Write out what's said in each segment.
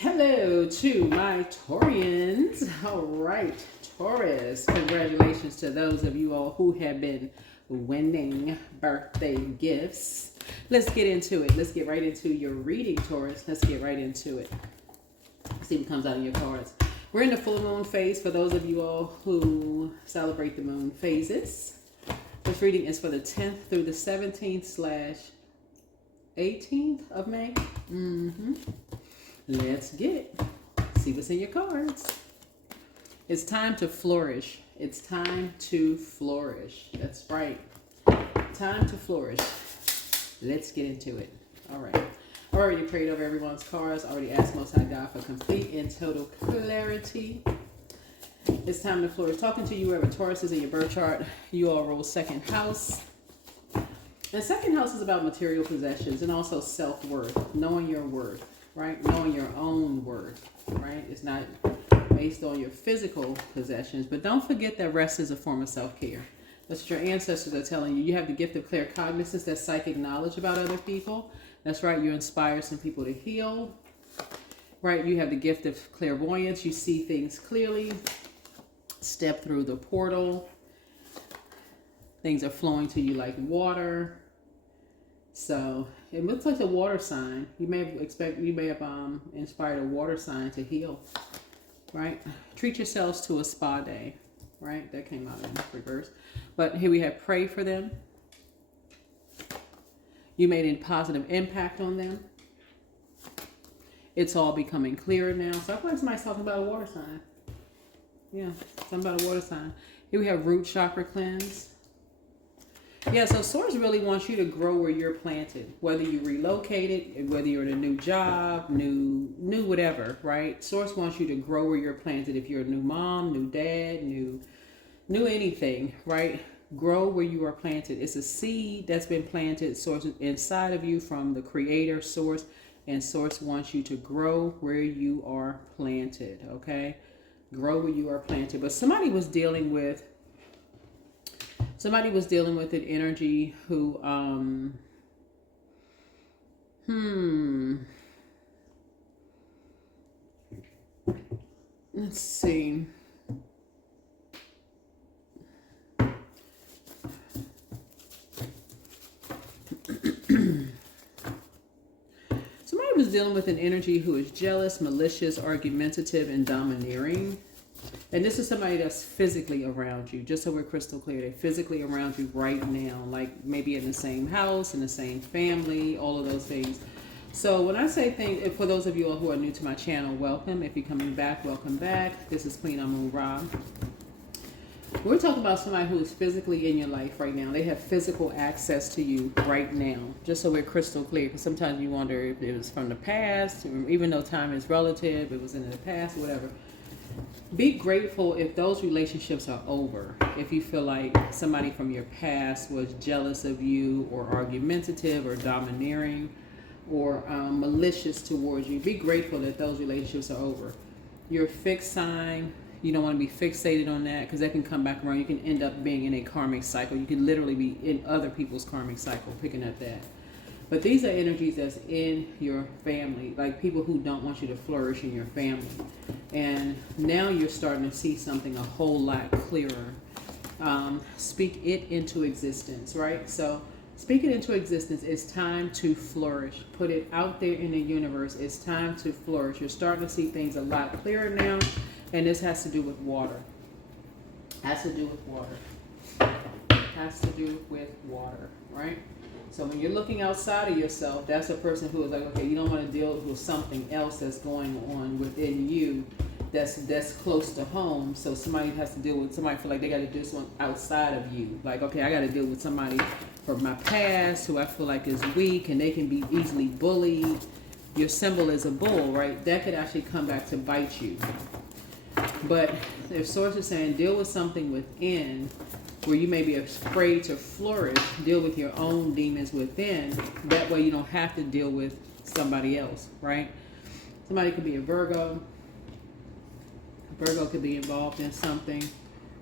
Hello to my Taurians. All right, Taurus. Congratulations to those of you all who have been winning birthday gifts. Let's get into it. Let's get right into your reading, Taurus. Let's get right into it. See what comes out of your cards. We're in the full moon phase for those of you all who celebrate the moon phases. This reading is for the 10th through the 17th/18th of May. Let's get it. See what's in your cards. It's time to flourish. It's time to flourish. That's right. Time to flourish. Let's get into it. All right. I already prayed over everyone's cards. I already asked Most High God for complete and total clarity. It's time to flourish. Talking to you wherever Taurus is in your birth chart. You all rule second house. And second house is about material possessions and also self-worth. Knowing your worth. Right? Knowing your own worth, right? It's not based on your physical possessions, but don't forget that rest is a form of self-care. That's what your ancestors are telling you. You have the gift of clear cognizance, that's psychic knowledge about other people. That's right. You inspire some people to heal, right? You have the gift of clairvoyance. You see things clearly, step through the portal. Things are flowing to you like water. So it looks like a water sign. You may have inspired a water sign to heal, right? Treat yourselves to a spa day, right? That came out in reverse. But here we have pray for them. You made a positive impact on them. It's all becoming clearer now. So I feel like somebody's talking about a water sign. Yeah, something about a water sign. Here we have root chakra cleanse. Yeah, so Source really wants you to grow where you're planted, whether you relocated, whether you're in a new job, new whatever, right? Source wants you to grow where you're planted. If you're a new mom, new dad, new anything, right? Grow where you are planted. It's a seed that's been planted, Source, inside of you from the Creator, Source, and Source wants you to grow where you are planted, okay? Grow where you are planted. But somebody was dealing with an energy who, let's see. Somebody was dealing with an energy who is jealous, malicious, argumentative, and domineering. And this is somebody that's physically around you, just so we're crystal clear. They're physically around you right now, like maybe in the same house, in the same family, all of those things. So when I say things, for those of you who are new to my channel, welcome. If you're coming back, welcome back. This is Queen Amun Ra. We're talking about somebody who is physically in your life right now. They have physical access to you right now, just so we're crystal clear. Because sometimes you wonder if it was from the past, even though time is relative, it was in the past, whatever. Be grateful if those relationships are over. If you feel like somebody from your past was jealous of you or argumentative or domineering or malicious towards you, be grateful that those relationships are over. You're a fixed sign. You don't want to be fixated on that because that can come back around. You can end up being in a karmic cycle. You can literally be in other people's karmic cycle, picking up that. But these are energies that's in your family, like people who don't want you to flourish in your family. And now you're starting to see something a whole lot clearer. Speak it into existence, right? So speak it into existence. It's time to flourish. Put it out there in the universe. It's time to flourish. You're starting to see things a lot clearer now. And this has to do with water. Has to do with water. Has to do with water, right? So when you're looking outside of yourself, that's a person who is like, okay, you don't want to deal with something else that's going on within you that's close to home. So somebody has to deal with somebody feel like they got to do something outside of you. Like, okay, I got to deal with somebody from my past who I feel like is weak and they can be easily bullied. Your symbol is a bull, right? That could actually come back to bite you. But if Source is saying deal with something within where you may be afraid to flourish, deal with your own demons within. That way you don't have to deal with somebody else, right? Somebody could be a Virgo. Virgo could be involved in something.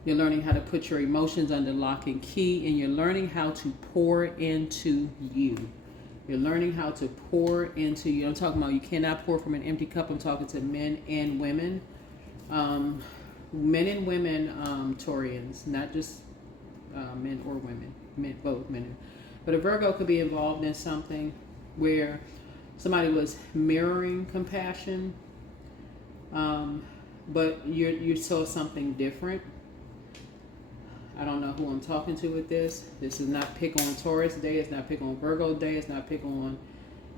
You're learning how to put your emotions under lock and key, and you're learning how to pour into you. You're learning how to pour into you. I'm talking about you cannot pour from an empty cup. I'm talking to men and women. Men and women, Taurians, not just men or women, both men. But a Virgo could be involved in something where somebody was mirroring compassion, but you saw something different. I don't know who I'm talking to with this. This is not pick on Taurus day. It's not pick on Virgo day. It's not pick on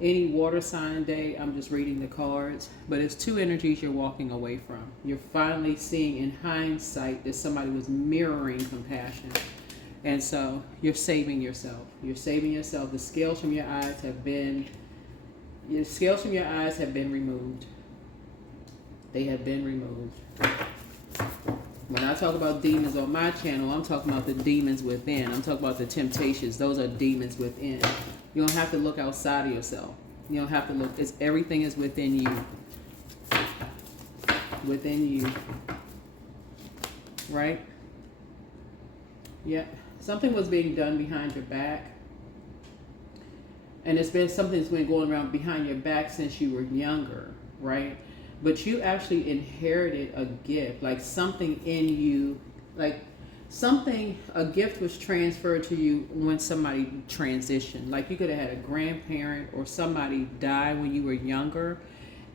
any water sign day. I'm just reading the cards. But it's two energies you're walking away from. You're finally seeing in hindsight that somebody was mirroring compassion. And so you're saving yourself. You're saving yourself. The scales from your eyes have been removed. They have been removed. When I talk about demons on my channel, I'm talking about the demons within. I'm talking about the temptations. Those are demons within. You don't have to look outside of yourself. You don't have to look. Everything is within you. Within you. Right? Yeah. Something was being done behind your back. And it's been something that's been going around behind your back since you were younger. Right? But you actually inherited a gift, like something in you, like a gift was transferred to you when somebody transitioned. Like you could have had a grandparent or somebody die when you were younger,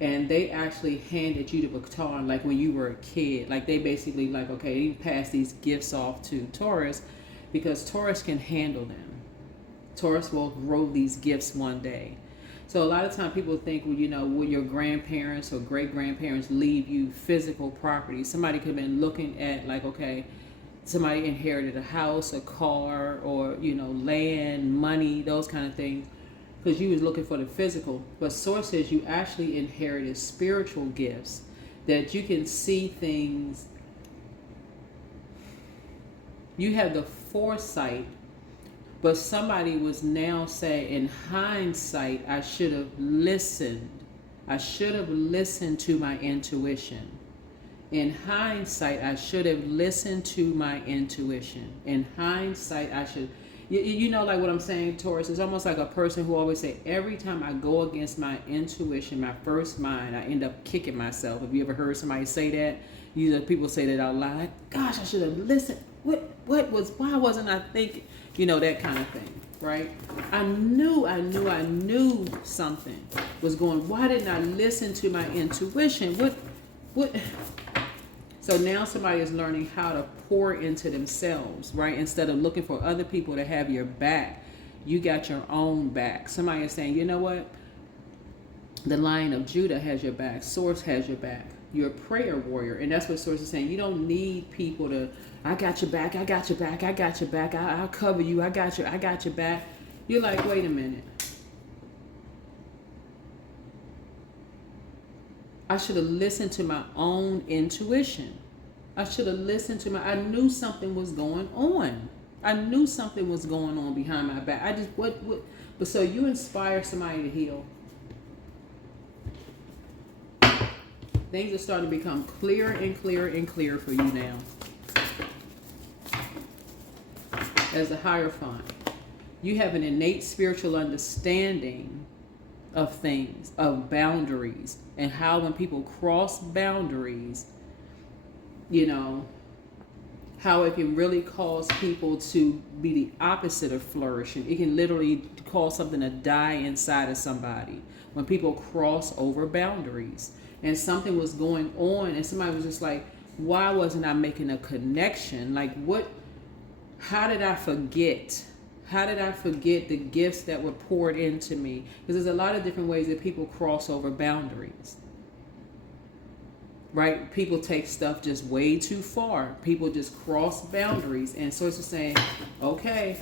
and they actually handed you the baton, like when you were a kid. Like they basically like, okay, you pass these gifts off to Taurus because Taurus can handle them. Taurus will grow these gifts one day. So a lot of times people think, well, you know, will your grandparents or great-grandparents leave you physical property? Somebody could have been looking at like, okay, somebody inherited a house, a car, or, you know, land, money, those kind of things, because you was looking for the physical. But Source says you actually inherited spiritual gifts, that you can see things. You have the foresight. But somebody was now saying, in hindsight, I should have listened. I should have listened to my intuition. In hindsight, I should have listened to my intuition. In hindsight, I should. You know, like what I'm saying, Taurus, it's almost like a person who always say, every time I go against my intuition, my first mind, I end up kicking myself. Have you ever heard somebody say that? People say that out loud. Like, gosh, I should have listened. Why wasn't I thinking? You know, that kind of thing, right? I knew something was going. Why didn't I listen to my intuition? What? So now somebody is learning how to pour into themselves, right? Instead of looking for other people to have your back, you got your own back. Somebody is saying, you know what? The Lion of Judah has your back. Source has your back. You're a prayer warrior. And that's what Source is saying. You don't need people to, I got your back, I got your back, I got your back, I'll cover you, I got your back. You're like, wait a minute. I should have listened to my own intuition. I should have listened to I knew something was going on. I knew something was going on behind my back. But so you inspire somebody to heal. Things are starting to become clearer and clearer and clearer for you now. As a Hierophant, you have an innate spiritual understanding of things, of boundaries, and how when people cross boundaries, you know, how it can really cause people to be the opposite of flourishing. It can literally cause something to die inside of somebody when people cross over boundaries. And something was going on, and somebody was just like, why wasn't I making a connection? Like, how did I forget? How did I forget the gifts that were poured into me? Because there's a lot of different ways that people cross over boundaries. Right? People take stuff just way too far. People just cross boundaries. And so it's just saying, okay,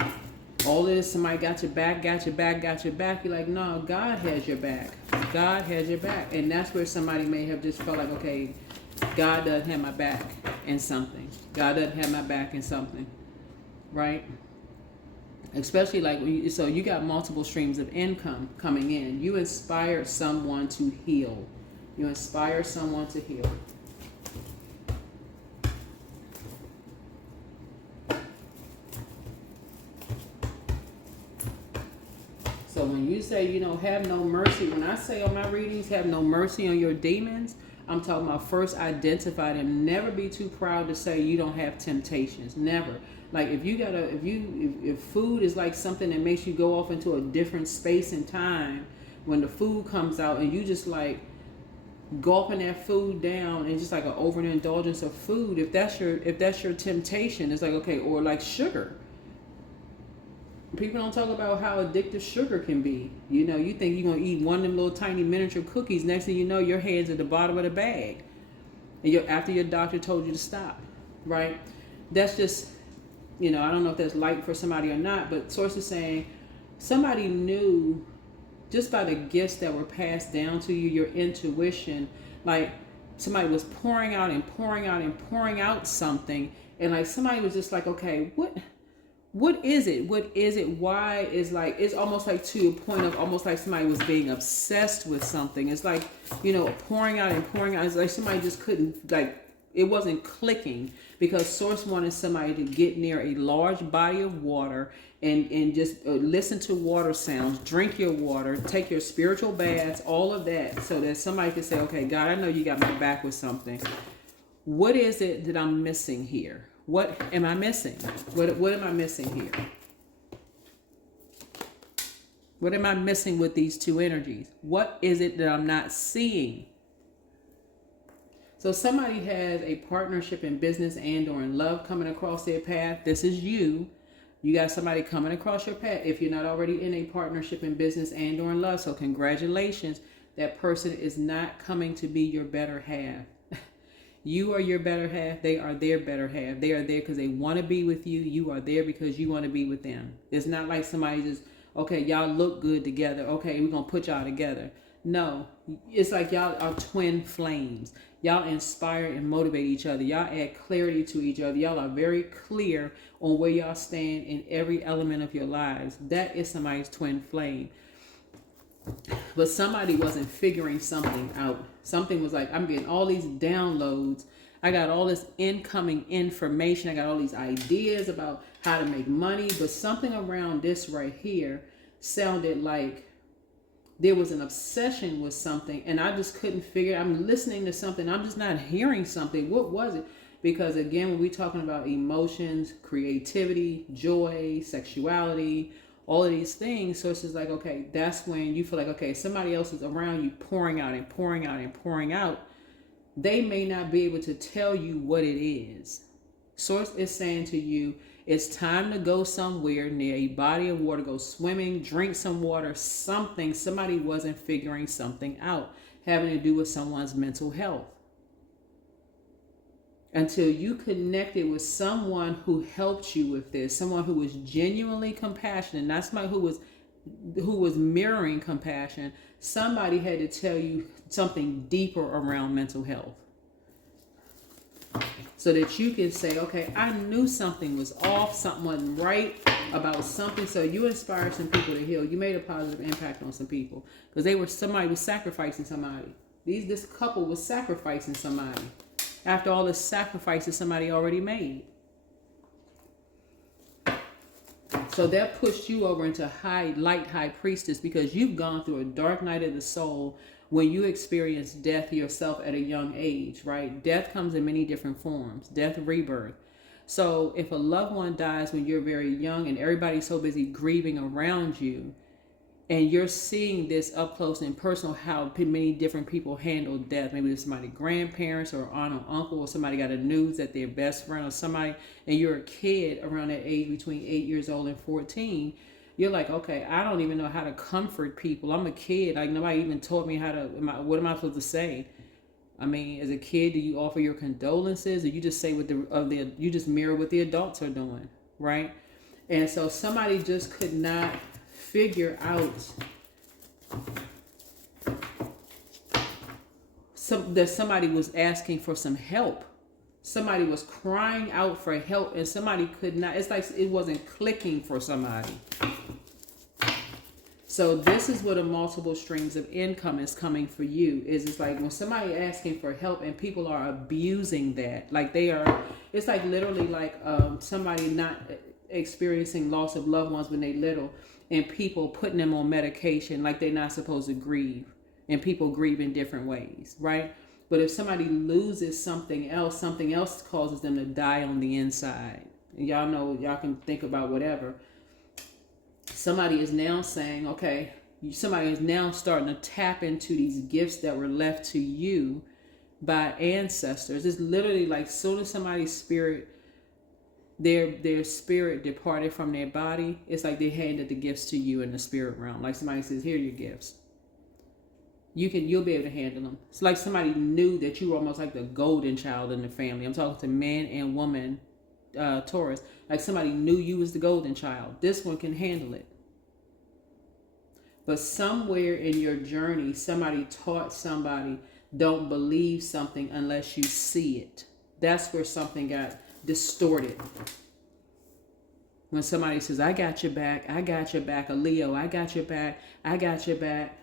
all of this, somebody got your back, got your back, got your back. You're like, no, God has your back. God has your back. And that's where somebody may have just felt like, okay, God doesn't have my back in something. God doesn't have my back in something. Right? Especially like, so you got multiple streams of income coming in. You inspire someone to heal. You inspire someone to heal. So when you say, have no mercy, when I say on my readings, have no mercy on your demons, I'm talking about first identify them. Never be too proud to say you don't have temptations. Never. Like if food is like something that makes you go off into a different space and time, when the food comes out and you just like gulping that food down and just like an overindulgence of food, if that's your temptation, it's like, okay, or like sugar. People don't talk about how addictive sugar can be. You think you're going to eat one of them little tiny miniature cookies. Next thing you know, your hand's at the bottom of the bag. And after your doctor told you to stop, right? That's just, I don't know if that's light for somebody or not, but Source is saying somebody knew just by the gifts that were passed down to you, your intuition, like somebody was pouring out and pouring out and pouring out something. And like somebody was just like, okay, what is it? What is it? Why is like, it's almost like to a point of almost like somebody was being obsessed with something. It's like, pouring out and pouring out. It's like somebody just couldn't, like, it wasn't clicking because Source wanted somebody to get near a large body of water and just listen to water sounds, drink your water, take your spiritual baths, all of that, so that somebody could say, okay, God, I know you got my back with something. What is it that I'm missing here? What am I missing? What am I missing here? What am I missing with these two energies? What is it that I'm not seeing? So somebody has a partnership in business and or in love coming across their path. This is you. You got somebody coming across your path if you're not already in a partnership in business and or in love. So congratulations. That person is not coming to be your better half. You are your better half. They are their better half. They are there because they want to be with you. You are there because you want to be with them. It's not like somebody just, okay, y'all look good together. Okay, we're going to put y'all together. No, it's like y'all are twin flames. Y'all inspire and motivate each other. Y'all add clarity to each other. Y'all are very clear on where y'all stand in every element of your lives. That is somebody's twin flame. But somebody wasn't figuring something out. Something was like, I'm getting all these downloads. I got all this incoming information. I got all these ideas about how to make money. But something around this right here sounded like there was an obsession with something. And I just couldn't figure. I'm listening to something. I'm just not hearing something. What was it? Because again, when we're talking about emotions, creativity, joy, sexuality, all of these things, so it's just like, okay, that's when you feel like, okay, somebody else is around you pouring out and pouring out and pouring out. They may not be able to tell you what it is. Source is saying to you, it's time to go somewhere near a body of water, go swimming, drink some water, something. Somebody wasn't figuring something out, having to do with someone's mental health. Until you connected with someone who helped you with this, someone who was genuinely compassionate, not somebody who was mirroring compassion. Somebody had to tell you something deeper around mental health, so that you can say, okay, I knew something was off, something wasn't right about something. So you inspired some people to heal. You made a positive impact on some people because somebody was sacrificing somebody. This couple was sacrificing somebody. After all the sacrifices somebody already made. So that pushed you over into high priestess, because you've gone through a dark night of the soul when you experience death yourself at a young age, right? Death comes in many different forms, death, rebirth. So if a loved one dies when you're very young and everybody's so busy grieving around you, and you're seeing this up close and personal, how many different people handle death. Maybe there's somebody, grandparents or aunt or uncle, or somebody got a news that their best friend or somebody, and you're a kid around that age between 8 years old and 14. You're like, okay, I don't even know how to comfort people. I'm a kid. Like nobody even taught me how to, what am I supposed to say? I mean, as a kid, do you offer your condolences, or you just say you just mirror what the adults are doing, right? And so somebody just could not figure out that somebody was asking for some help. Somebody was crying out for help, and somebody could not. It's like it wasn't clicking for somebody. So this is where the multiple streams of income is coming for you. It's like when somebody asking for help and people are abusing that. Like it's like literally like somebody not experiencing loss of loved ones when they little, and people putting them on medication like they're not supposed to grieve. And people grieve in different ways, right? But if somebody loses something else causes them to die on the inside. And y'all know, y'all can think about whatever. Somebody is now saying, okay, somebody is now starting to tap into these gifts that were left to you by ancestors. It's literally like soon as somebody's spirit, their spirit departed from their body, it's like they handed the gifts to you in the spirit realm. Like somebody says, here are your gifts. You'll be able to handle them. It's like somebody knew that you were almost like the golden child in the family. I'm talking to man and woman, Taurus. Like somebody knew you was the golden child. This one can handle it. But somewhere in your journey, somebody taught somebody, don't believe something unless you see it. That's where something got distorted. When somebody says, I got your back, I got your back, a Leo, I got your back, I got your back.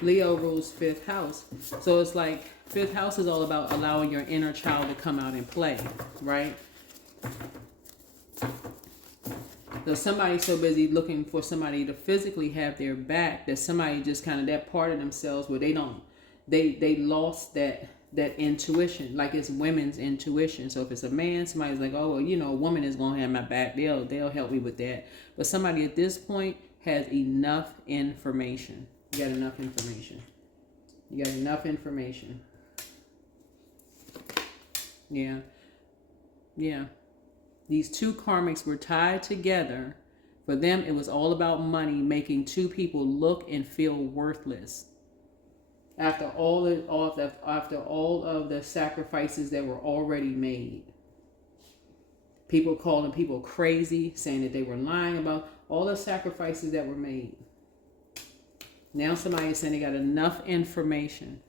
Leo rules 5th house. So it's like 5th house is all about allowing your inner child to come out and play, right? So somebody's so busy looking for somebody to physically have their back that somebody just kind of that part of themselves where they lost that intuition, like it's women's intuition. So if it's a man, somebody's like, oh, well, you know, a woman is going to have my back. They'll help me with that. But somebody at this point has enough information. You got enough information. You got enough information. Yeah. Yeah. These two karmics were tied together. For them, it was all about money, making two people look and feel worthless. After all of the sacrifices that were already made. People calling people crazy, saying that they were lying about all the sacrifices that were made. Now somebody is saying they got enough information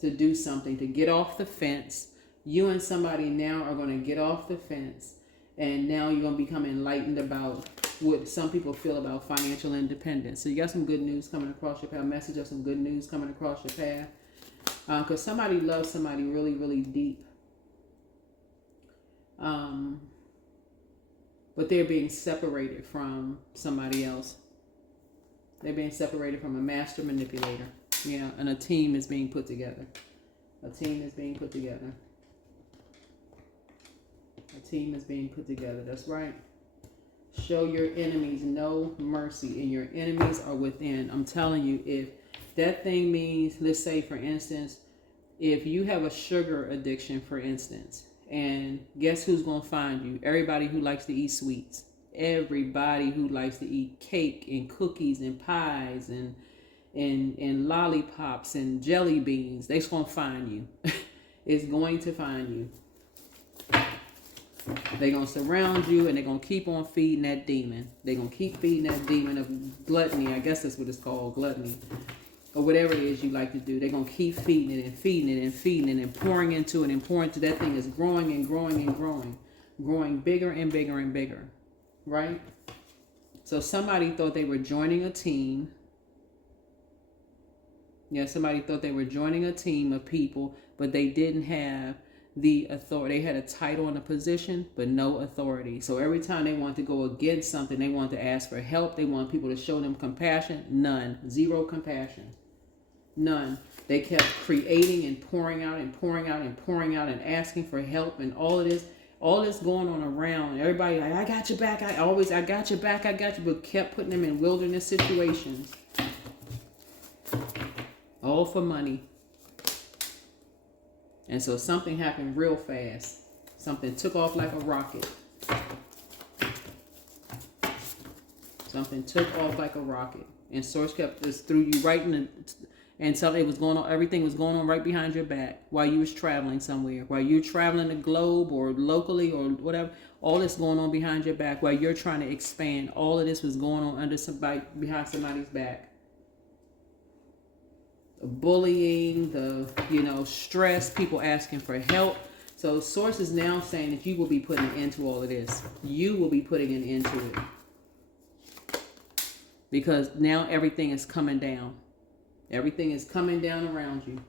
to do something, to get off the fence. You and somebody now are going to get off the fence, and now you're going to become enlightened about what some people feel about financial independence. So you got some good news coming across your path, message of some good news coming across your path. Because somebody loves somebody really, really deep. But they're being separated from somebody else. They're being separated from a master manipulator. Yeah, and a team is being put together. A team is being put together. A team is being put together. That's right. Show your enemies no mercy, and your enemies are within. I'm telling you, if that thing means, let's say, for instance, if you have a sugar addiction, for instance, and guess who's going to find you? Everybody who likes to eat sweets. Everybody who likes to eat cake and cookies and pies and lollipops and jelly beans. They're going to find you. It's going to find you. They're going to surround you, and they're going to keep on feeding that demon. They're going to keep feeding that demon of gluttony. I guess that's what it's called, gluttony. Or whatever it is you like to do. They're going to keep feeding it and feeding it and feeding it and pouring into it and pouring into that thing is growing and growing and growing. Growing bigger and bigger and bigger. Right? So somebody thought they were joining a team. Yeah, somebody thought they were joining a team of people, but they didn't have the authority. They had a title and a position, but no authority. So every time they want to go against something, they want to ask for help. They want people to show them compassion. None. Zero compassion. None. They kept creating and pouring out and pouring out and pouring out and asking for help and all of this going on around. Everybody like, I got your back. I got your back. I got you. But kept putting them in wilderness situations. All for money. And so something happened real fast. Something took off like a rocket. Something took off like a rocket. And Source kept this threw you right in the... And so it was going on, everything was going on right behind your back while you was traveling somewhere. While you're traveling the globe or locally or whatever. All this going on behind your back while you're trying to expand. All of this was going on behind somebody's back. The bullying, the stress, people asking for help. So Source is now saying that you will be putting an end to all of this. You will be putting an end to it. Because now everything is coming down. Everything is coming down around you.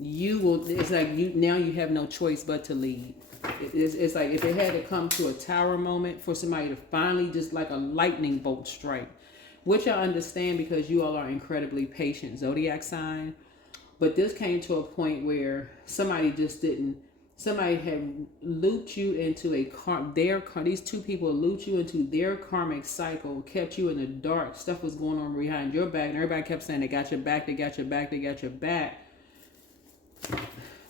It's like now you have no choice but to lead. It's like if it had to come to a tower moment for somebody to finally just like a lightning bolt strike, which I understand because you all are incredibly patient zodiac sign. But this came to a point where somebody just didn't. Somebody had looped you into these two people looped you into their karmic cycle, kept you in the dark. Stuff was going on behind your back, and everybody kept saying they got your back, they got your back, they got your back.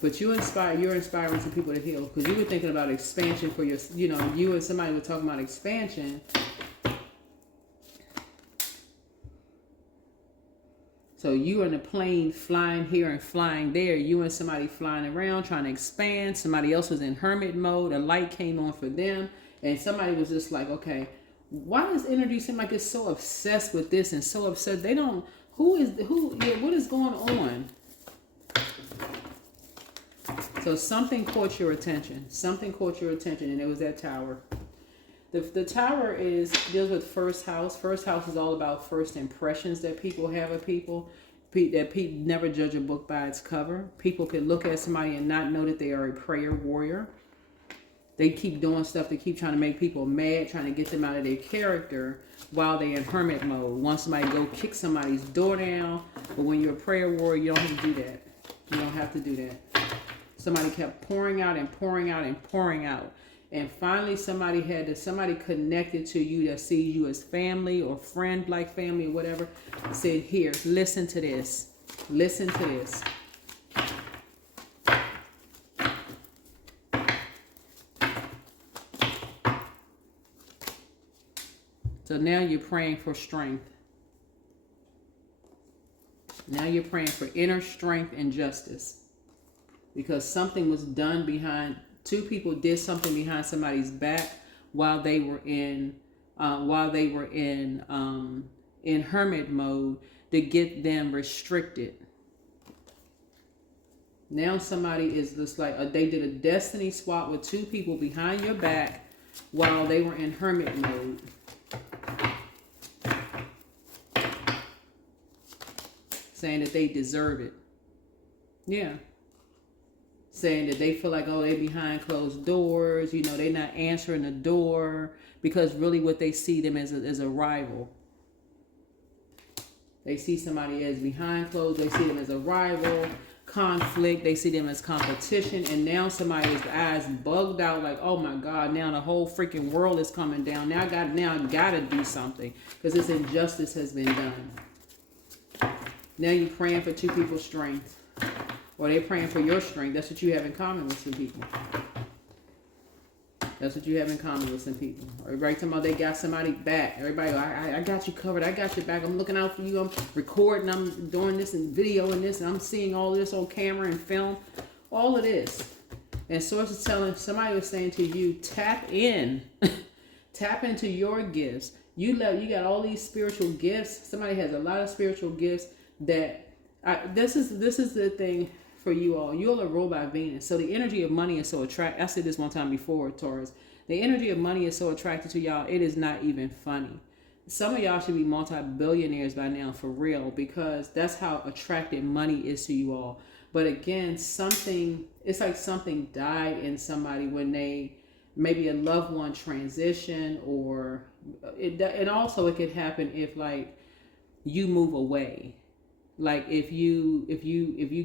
But you're inspiring some people to heal because you were thinking about expansion for your, you and somebody were talking about expansion. So you in a plane flying here and flying there. You and somebody flying around trying to expand. Somebody else was in hermit mode. A light came on for them. And somebody was just like, okay, why does energy seem like it's so obsessed with this and so obsessed? They don't, what is going on? So something caught your attention. Something caught your attention, and it was that tower. The tower deals with first house. First house is all about first impressions that people have of people. That people never judge a book by its cover. People can look at somebody and not know that they are a prayer warrior. They keep doing stuff. They keep trying to make people mad, trying to get them out of their character while they're in hermit mode. Want somebody to go kick somebody's door down. But when you're a prayer warrior, you don't have to do that. You don't have to do that. Somebody kept pouring out and pouring out and pouring out. And finally somebody connected to you that sees you as family or friend like family or whatever, said, here, listen to this. Listen to this. So now you're praying for strength. Now you're praying for inner strength and justice. Because something was done behind, two people did something behind somebody's back while they were in hermit mode to get them restricted. Now somebody is just like, they did a destiny swap with two people behind your back while they were in hermit mode. Saying that they deserve it. Yeah. Saying that they feel like, oh, they behind closed doors, they're not answering the door, because really what they see them as a rival. They see somebody as behind closed, they see them as a rival, conflict, they see them as competition, and now somebody's eyes bugged out like, oh my God, now the whole freaking world is coming down. Now I gotta do something because this injustice has been done. Now you're praying for two people's strength. Or they're praying for your strength. That's what you have in common with some people. That's what you have in common with some people. Everybody talking about they got somebody back. Everybody, I got you covered. I got your back. I'm looking out for you. I'm recording. I'm doing this and videoing this. And I'm seeing all this on camera and film. All of this. And source is telling, somebody was saying to you, tap in. Tap into your gifts. You got all these spiritual gifts. Somebody has a lot of spiritual gifts that, this is the thing. For you all, you're ruled by Venus. So the energy of money is so attractive. I said this one time before, Taurus. The energy of money is so attractive to y'all, it is not even funny. Some of y'all should be multi-billionaires by now, for real, because that's how attractive money is to you all. But again, it's like something died in somebody when maybe a loved one transition, or and also it could happen if like you move away. Like if you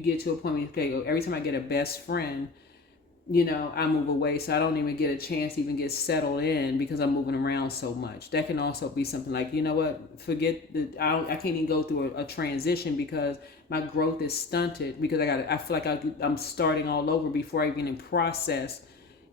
get to a point where, okay, every time I get a best friend, I move away, so I don't even get a chance to even get settled in because I'm moving around so much. That can also be something like, you know what, forget that I can't even go through a transition because my growth is stunted because I feel like I'm starting all over before I even process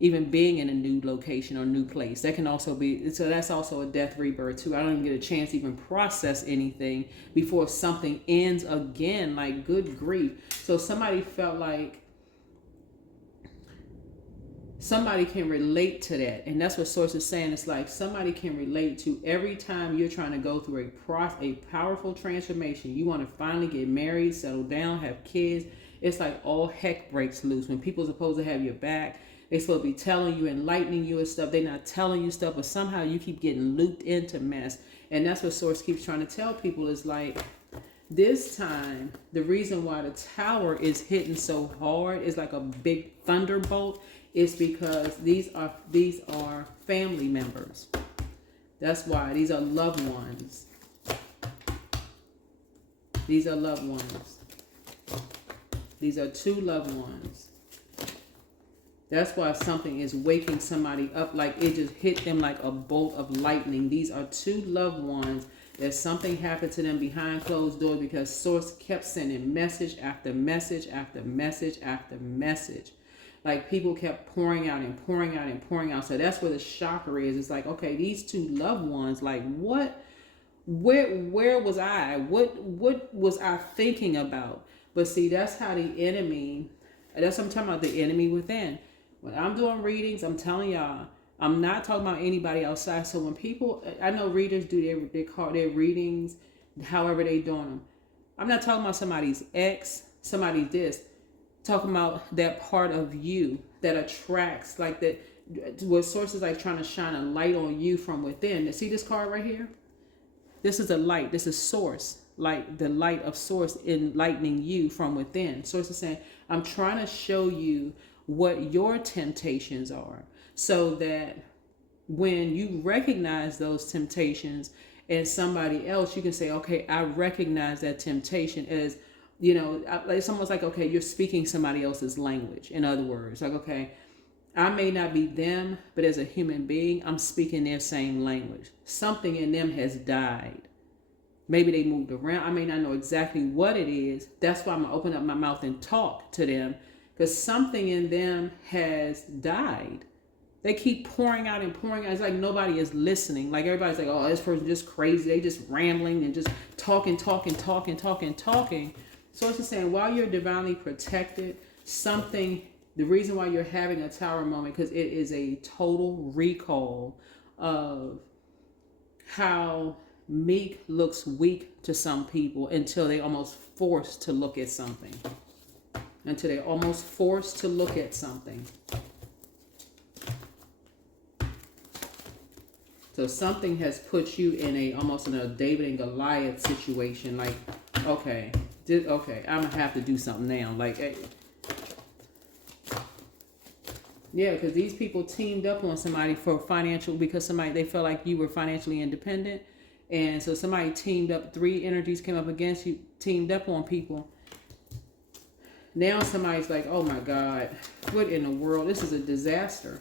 even being in a new location or new place. That can also be, so that's also a death rebirth too. I don't even get a chance to even process anything before something ends again. Like, good grief. So somebody felt like somebody can relate to that. And that's what Source is saying. It's like somebody can relate to every time you're trying to go through a powerful transformation. You want to finally get married, settle down, have kids. It's like all heck breaks loose. When people are supposed to have your back, they're supposed to be telling you, enlightening you and stuff. They're not telling you stuff, but somehow you keep getting looped into mess. And that's what Source keeps trying to tell people is like, This time, the reason why the tower is hitting so hard is like a big thunderbolt is because these are family members. That's why these are loved ones. These are loved ones. These are two loved ones. That's why something is waking somebody up, like it just hit them like a bolt of lightning. These are two loved ones. There's something happened to them behind closed doors because Source kept sending message after message after message after message. Like people kept pouring out and pouring out and pouring out. So that's where the shocker is. It's like, okay, these two loved ones, like what? Where was I? What was I thinking about? But see, that's how the enemy, that's what I'm talking about, the enemy within. When I'm doing readings, I'm telling y'all, I'm not talking about anybody outside. So when people, I know readers do they call their readings however they doing them. I'm not talking about somebody's ex, somebody's this. Talking about that part of you that attracts, like that, what Source is like trying to shine a light on you from within. See this card right here? This is a light. This is Source. Like the light of Source enlightening you from within. Source is saying, I'm trying to show you what your temptations are so that when you recognize those temptations in somebody else, you can say, okay, I recognize that temptation as, you know, it's almost like, okay, you're speaking somebody else's language. In other words, like, okay, I may not be them, but as a human being, I'm speaking their same language. Something in them has died. Maybe they moved around. I may not know exactly what it is. That's why I'm going to open up my mouth and talk to them, because something in them has died. They keep pouring out and pouring out. It's like nobody is listening. Like everybody's like, oh, this person's just crazy. They just rambling and just talking. So it's just saying, while you're divinely protected, something, the reason why you're having a tower moment, because it is a total recall of how meek looks weak to some people until they almost forced to look at something. So something has put you in almost in a David and Goliath situation. Like, okay, I'm gonna have to do something now. Like, yeah, because these people teamed up on somebody for financial, because they felt like you were financially independent. And so somebody teamed up, three energies came up against you, teamed up on people. Now somebody's like, oh my God, what in the world? This is a disaster.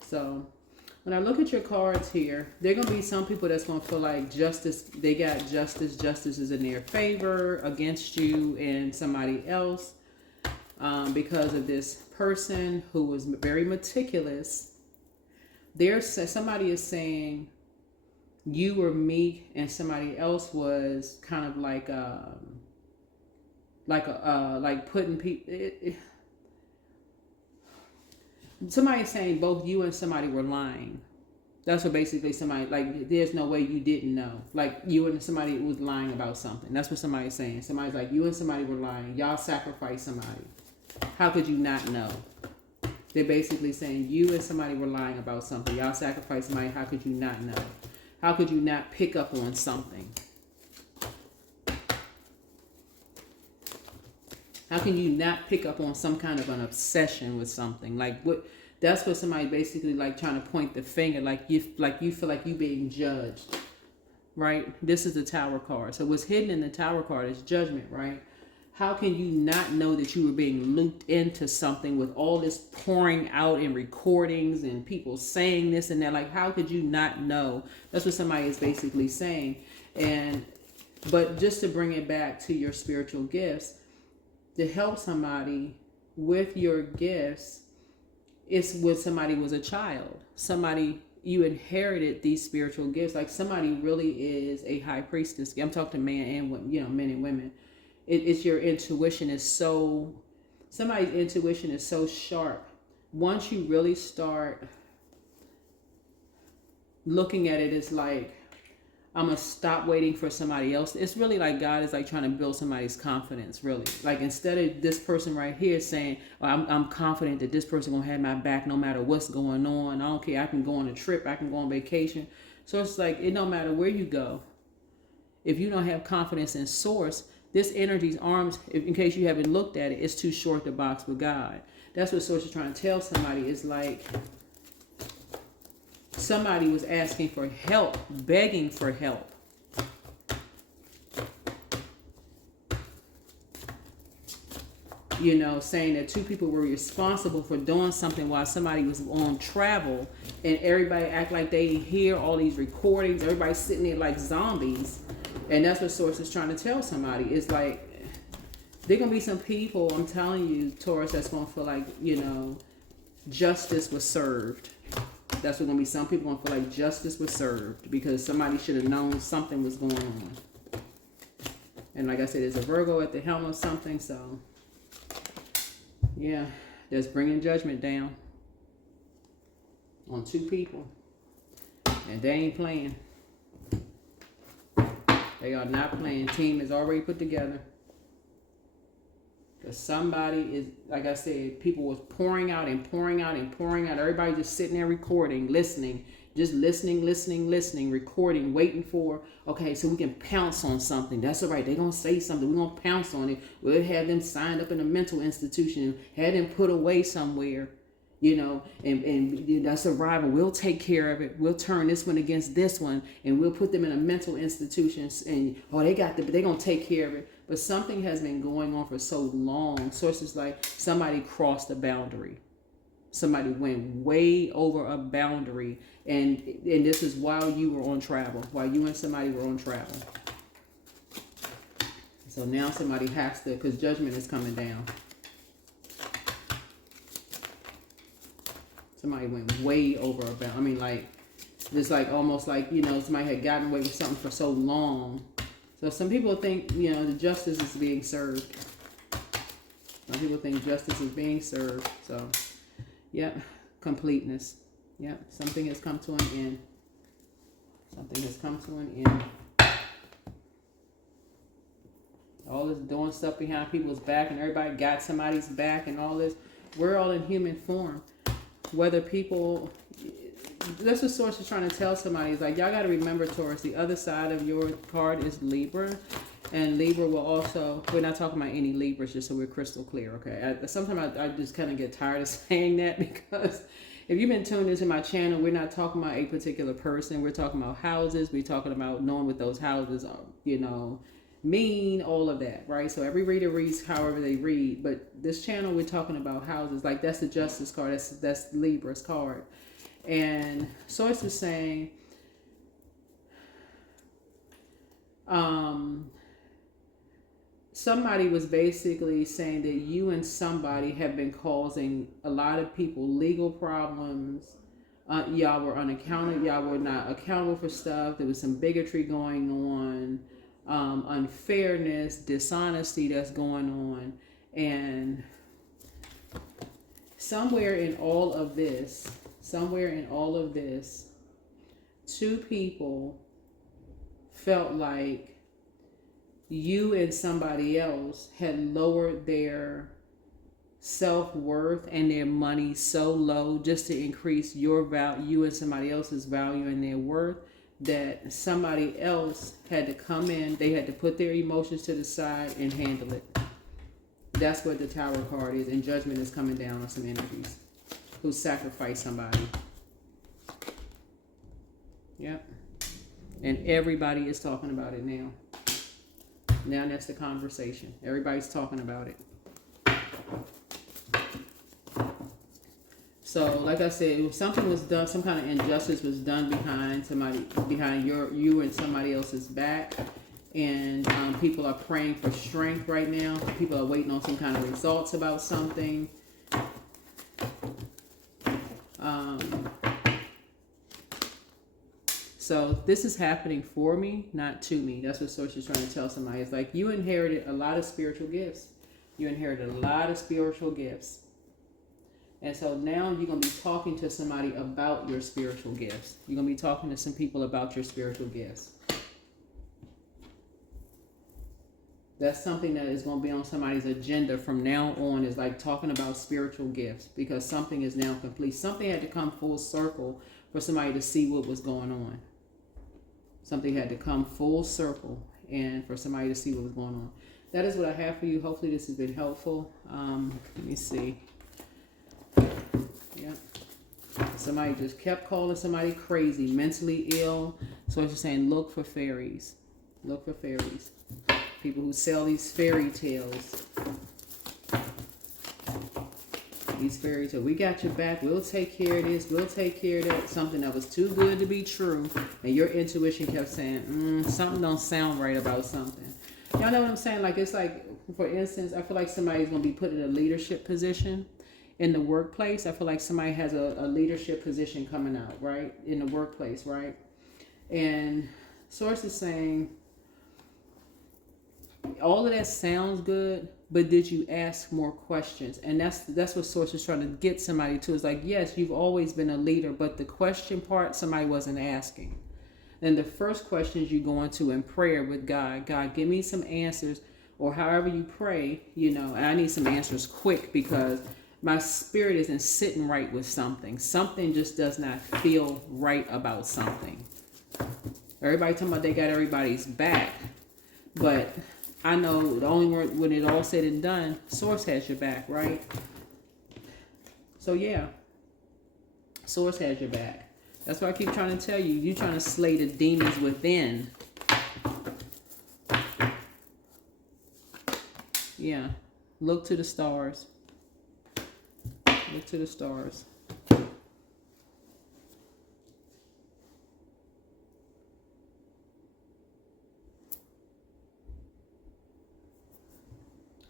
So when I look at your cards here, there are going to be some people that's going to feel like justice, they got justice. Justice is in their favor against you and somebody else because of this person who was very meticulous. Somebody is saying you were meek and somebody else was kind of like putting people. Somebody's saying both you and somebody were lying. That's what basically somebody, like, there's no way you didn't know. Like, you and somebody was lying about something. That's what somebody's saying. Somebody's like, you and somebody were lying. Y'all sacrificed somebody. How could you not know? They're basically saying you and somebody were lying about something. Y'all sacrificed somebody. How could you not know? How could you not pick up on something? How can you not pick up on some kind of an obsession with something? Like what? That's what somebody basically like trying to point the finger. Like you feel like you being judged, right? This is the Tower card. So what's hidden in the Tower card is judgment, right? How can you not know that you were being looped into something with all this pouring out in recordings and people saying this and that? Like, how could you not know? That's what somebody is basically saying. But just to bring it back to your spiritual gifts, to help somebody with your gifts, it's when somebody was a child. Somebody, you inherited these spiritual gifts. Like somebody really is a high priestess. I'm talking to men and women. It's your intuition is so, somebody's intuition is so sharp. Once you really start looking at it, it's like, I'm going to stop waiting for somebody else. It's really like God is like trying to build somebody's confidence, really. Like instead of this person right here saying, oh, I'm confident that this person going to have my back no matter what's going on. I don't care. I can go on a trip. I can go on vacation. So it's like, it don't matter where you go. If you don't have confidence in source, this energy's arms, in case you haven't looked at it, it's too short to box with God. That's what source is trying to tell somebody. Is like somebody was asking for help, begging for help. You know, saying that two people were responsible for doing something while somebody was on travel, and everybody act like they hear all these recordings. Everybody's sitting there like zombies, and that's what source is trying to tell somebody. It's like there gonna be some people, I'm telling you, Taurus, that's gonna feel like, you know, justice was served. That's what gonna be. Some people gonna feel like justice was served because somebody should have known something was going on. And like I said, there's a Virgo at the helm of something, so. Yeah, that's bringing judgment down on two people. And they ain't playing. They are not playing. Team is already put together. Because somebody is, like I said, people was pouring out and pouring out and pouring out. Everybody just sitting there recording, listening. Just listening, recording, waiting for, okay, so we can pounce on something. That's all right. They're going to say something. We're going to pounce on it. We'll have them signed up in a mental institution, have them put away somewhere, you know, and that's a rival. We'll take care of it. We'll turn this one against this one, and we'll put them in a mental institution, and, they're going to take care of it. But something has been going on for so long. Sources like somebody crossed the boundary. Somebody went way over a boundary, and this is while you were on travel, while you and somebody were on travel. So now somebody has to, because judgment is coming down. Somebody went way over a boundary. I mean, like, it's like almost like, you know, somebody had gotten away with something for so long. So some people think, you know, the justice is being served. Some people think justice is being served, so. Yep, completeness. Yep, something has come to an end. Something has come to an end. All this doing stuff behind people's back, and everybody got somebody's back and all this. We're all in human form. Whether people, that's what Source is trying to tell somebody. Is like, y'all got to remember, Taurus, the other side of your card is Libra. And Libra will also, we're not talking about any Libras, just so we're crystal clear, okay? Sometimes I just kind of get tired of saying that, because if you've been tuned into my channel, we're not talking about a particular person. We're talking about houses. We're talking about knowing what those houses are, you know, mean, all of that, right? So every reader reads however they read. But this channel, we're talking about houses. Like, that's the Justice card. That's Libra's card. And Source is saying, somebody was basically saying that you and somebody have been causing a lot of people legal problems. Y'all were unaccountable. Y'all were not accountable for stuff. There was some bigotry going on, unfairness, dishonesty that's going on. And somewhere in all of this, two people felt like you and somebody else had lowered their self-worth and their money so low just to increase your value, you and somebody else's value and their worth, that somebody else had to come in. They had to put their emotions to the side and handle it. That's what the Tower card is, and judgment is coming down on some energies who sacrificed somebody. Yep. And everybody is talking about it now. Now that's the conversation. Everybody's talking about it. So, like I said, if something was done, some kind of injustice was done behind you and somebody else's back, and people are praying for strength right now. People are waiting on some kind of results about something. So this is happening for me, not to me. That's what Source is trying to tell somebody. It's like you inherited a lot of spiritual gifts. You inherited a lot of spiritual gifts. And so now you're going to be talking to somebody about your spiritual gifts. You're going to be talking to some people about your spiritual gifts. That's something that is going to be on somebody's agenda from now on, is like talking about spiritual gifts, because something is now complete. Something had to come full circle for somebody to see what was going on. Something had to come full circle, and for somebody to see what was going on. That is what I have for you. Hopefully this has been helpful. Let me see. Yep. Somebody just kept calling somebody crazy, mentally ill. So it's just saying, look for fairies. Look for fairies. People who sell these fairy tales. These fairy tales. We got your back. We'll take care of this. We'll take care of that. Something that was too good to be true. And your intuition kept saying, something don't sound right about something. Y'all know what I'm saying? Like, it's like, for instance, I feel like somebody's going to be put in a leadership position in the workplace. I feel like somebody has a leadership position coming out, right? In the workplace, right? And Source is saying, all of that sounds good, but did you ask more questions? And that's what Source is trying to get somebody to. Is like, yes, you've always been a leader, but the question part, somebody wasn't asking. And the first question is you go into in prayer with God. God, give me some answers, or however you pray, and I need some answers quick because my spirit isn't sitting right with something. Something just does not feel right about something. Everybody talking about they got everybody's back, but I know the only word when it all said and done, Source has your back, right? So yeah, Source has your back. That's why I keep trying to tell you. You're trying to slay the demons within. Yeah. Look to the stars. Look to the stars.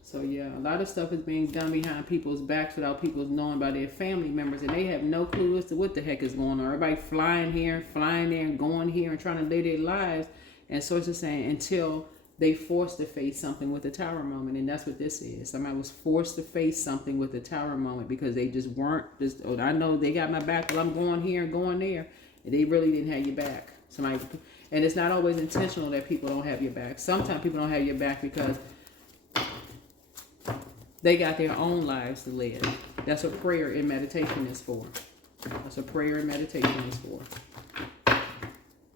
So yeah, a lot of stuff is being done behind people's backs without people knowing by their family members, and they have no clue as to what the heck is going on. Everybody flying here, flying there, and going here, and trying to live their lives. And Source is saying until they forced to face something with the Tower moment, and that's what this is. Somebody was forced to face something with the Tower moment because they just weren't. I know they got my back, but I'm going here and going there, and they really didn't have your back. Somebody, and it's not always intentional that people don't have your back. Sometimes people don't have your back because they got their own lives to live. That's what prayer and meditation is for. That's what prayer and meditation is for.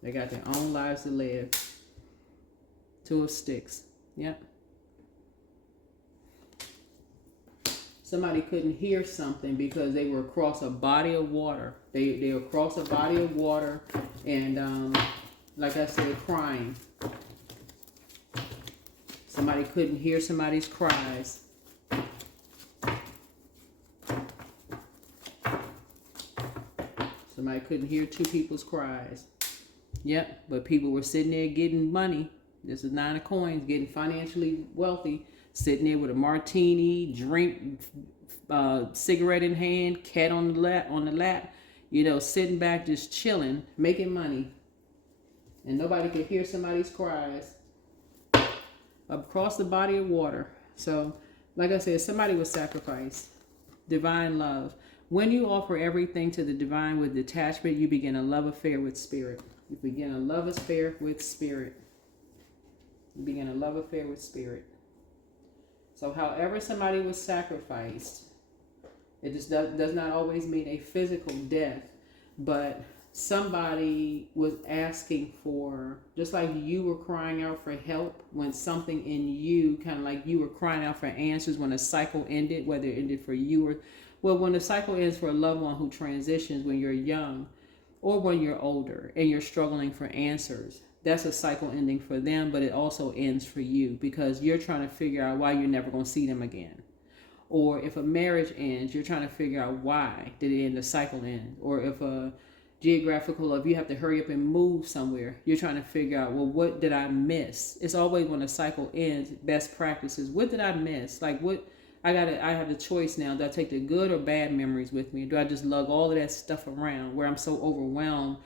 They got their own lives to live. 2 of Sticks. Yep. Somebody couldn't hear something because they were across a body of water. They were across a body of water and, like I said, crying. Somebody couldn't hear somebody's cries. Somebody couldn't hear 2 people's cries. Yep, but people were sitting there getting money. This is 9 of Coins, getting financially wealthy, sitting there with a martini, drink, cigarette in hand, cat on the lap, sitting back just chilling, making money. And nobody could hear somebody's cries across the body of water. So, like I said, somebody was sacrificed. Divine love. When you offer everything to the divine with detachment, you begin a love affair with spirit. You begin a love affair with spirit. You begin a love affair with spirit. So however somebody was sacrificed, it just does not always mean a physical death, but somebody was asking for, just like you were crying out for help when something in you, kind of like you were crying out for answers when a cycle ended, whether it ended for you or, well, when the cycle ends for a loved one who transitions when you're young or when you're older and you're struggling for answers, that's a cycle ending for them, but it also ends for you because you're trying to figure out why you're never going to see them again. Or if a marriage ends, you're trying to figure out why did it end, the cycle end. Or if a geographical, if you have to hurry up and move somewhere, you're trying to figure out, well, what did I miss? It's always when a cycle ends, best practices. What did I miss? Like what, I have the choice now. Do I take the good or bad memories with me? Do I just lug all of that stuff around where I'm so overwhelmed?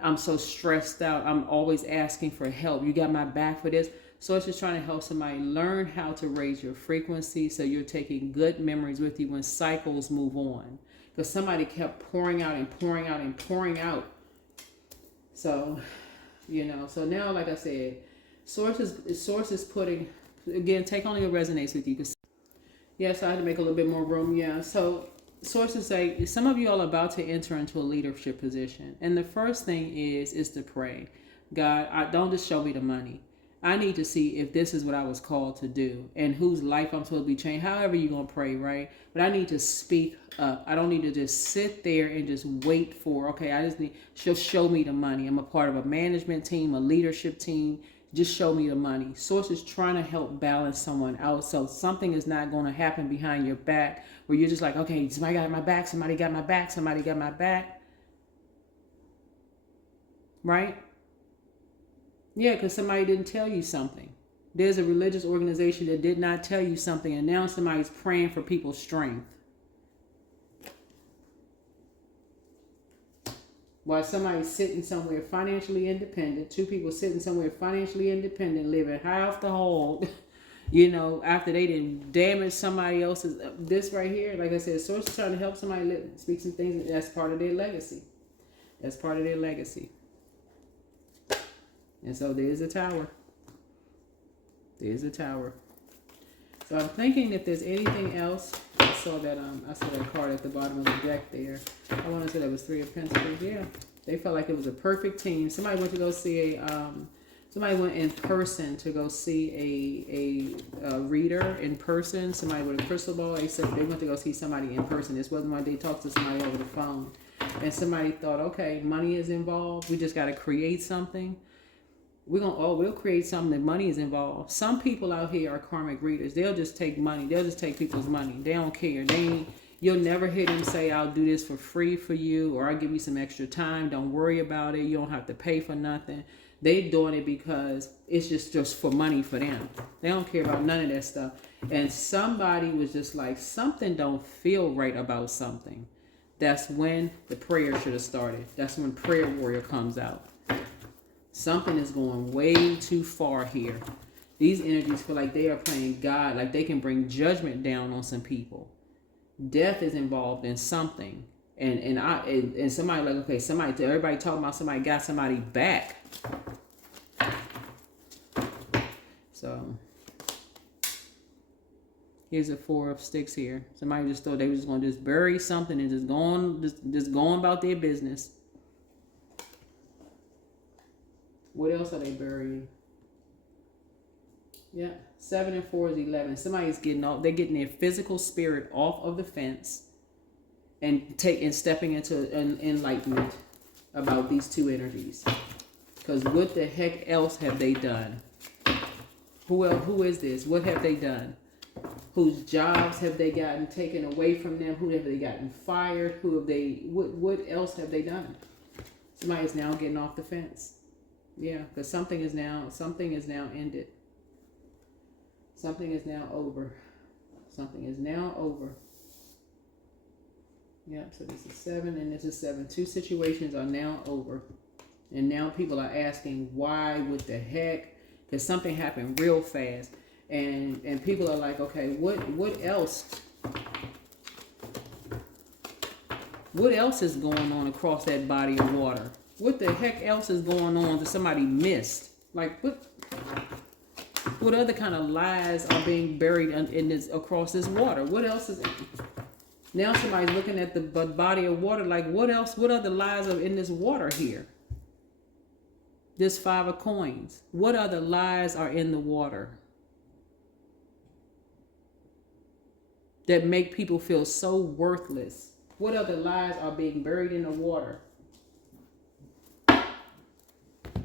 I'm so stressed out. I'm always asking for help. You got my back for this. So it's just trying to help somebody learn how to raise your frequency so you're taking good memories with you when cycles move on. Because somebody kept pouring out and pouring out and pouring out. So, so now, like I said, Source is putting, again, take only what resonates with you. Yes, I had to make a little bit more room. Yeah, so Sources say some of you all are about to enter into a leadership position. And the first thing is to pray. God, don't just show me the money. I need to see if this is what I was called to do and whose life I'm supposed to be changing. However you're going to pray, right? But I need to speak up. I don't need to just sit there and just wait for, okay, I just need, she'll show me the money. I'm a part of a management team, a leadership team. Just show me the money. Source is trying to help balance someone out so something is not going to happen behind your back where you're just like, okay, somebody got my back, somebody got my back, somebody got my back. Right? Yeah, because somebody didn't tell you something. There's a religious organization that did not tell you something, and now somebody's praying for people's strength. While somebody's sitting somewhere financially independent, two people sitting somewhere financially independent, living high off the hog, you know, after they didn't damage somebody else's. This right here, like I said, source is trying to help somebody speak some things. That's part of their legacy. That's part of their legacy. And so there's a tower. There's a tower. So I'm thinking if there's anything else. I saw that card at the bottom of the deck there. I want to say that was 3 of Pentacles. Yeah. They felt like it was a perfect team. Somebody went to go see somebody went in person to go see a reader in person. Somebody with a crystal ball. They said they went to go see somebody in person. This wasn't when they talked to somebody over the phone. And somebody thought, okay, money is involved. We just got to create something. We'll create something that money is involved. Some people out here are karmic readers. They'll just take money. They'll just take people's money. They don't care. You'll never hear them say, I'll do this for free for you, or I'll give you some extra time. Don't worry about it. You don't have to pay for nothing. They're doing it because it's just for money for them. They don't care about none of that stuff. And somebody was just like, something don't feel right about something. That's when the prayer should have started. That's when prayer warrior comes out. Something is going way too far here. These energies feel like they are playing God, like they can bring judgment down on some people. Death is involved in something. And somebody like, okay, everybody talking about somebody got somebody back. So here's a 4 of sticks here. Somebody just thought they were just going to just bury something and just going about their business. What else are they burying? Yeah, 7 and 4 is 11. Somebody's getting off. They're getting their physical spirit off of the fence and stepping into an enlightenment about these two energies. Because what the heck else have they done? Who is this? What have they done? Whose jobs have they gotten taken away from them? Who have they gotten fired? What else have they done? Somebody is now getting off the fence. Yeah, because something is now ended. Something is now over. Something is now over. Yep, so this is 7 and this is 7. Two situations are now over. And now people are asking, why, what the heck? Because something happened real fast. And people are like, okay, what else? What else is going on across that body of water? What the heck else is going on that somebody missed? Like, what other kind of lies are being buried in this across this water? What else is? Now somebody's looking at the body of water like, what else? What other lies are in this water here? This 5 of coins. What other lies are in the water that make people feel so worthless? What other lies are being buried in the water?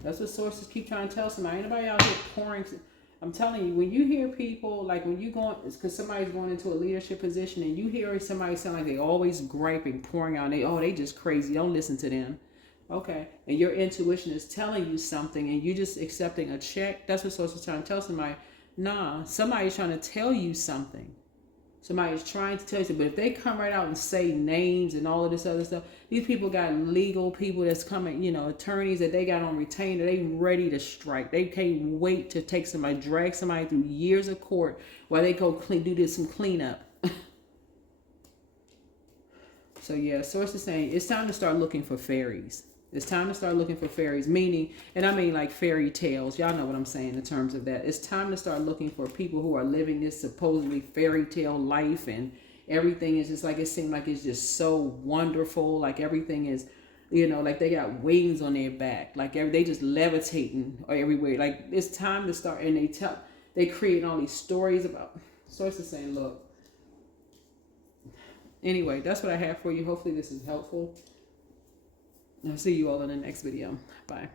That's what sources keep trying to tell somebody. Anybody out here pouring? I'm telling you, when you hear people, like when you go, it's because somebody's going into a leadership position and you hear somebody sound like they always griping, pouring out, they just crazy. Don't listen to them. Okay. And your intuition is telling you something and you just accepting a check. That's what sources trying to tell somebody. Nah, somebody's trying to tell you something. Somebody's trying to tell you, but if they come right out and say names and all of this other stuff, these people got legal people that's coming, attorneys that they got on retainer, they ready to strike. They can't wait to take somebody, drag somebody through years of court while they go do some cleanup. So yeah, source is saying it's time to start looking for fairies. It's time to start looking for fairies, meaning, and I mean like fairy tales. Y'all know what I'm saying in terms of that. It's time to start looking for people who are living this supposedly fairy tale life and everything is just like, it seems like it's just so wonderful. Like everything is You know, like they got wings on their back, like they just levitating everywhere. Like it's time to start, and they create all these stories about. Source is saying, look. Anyway, that's what I have for you. Hopefully this is helpful. I'll see you all in the next video. Bye.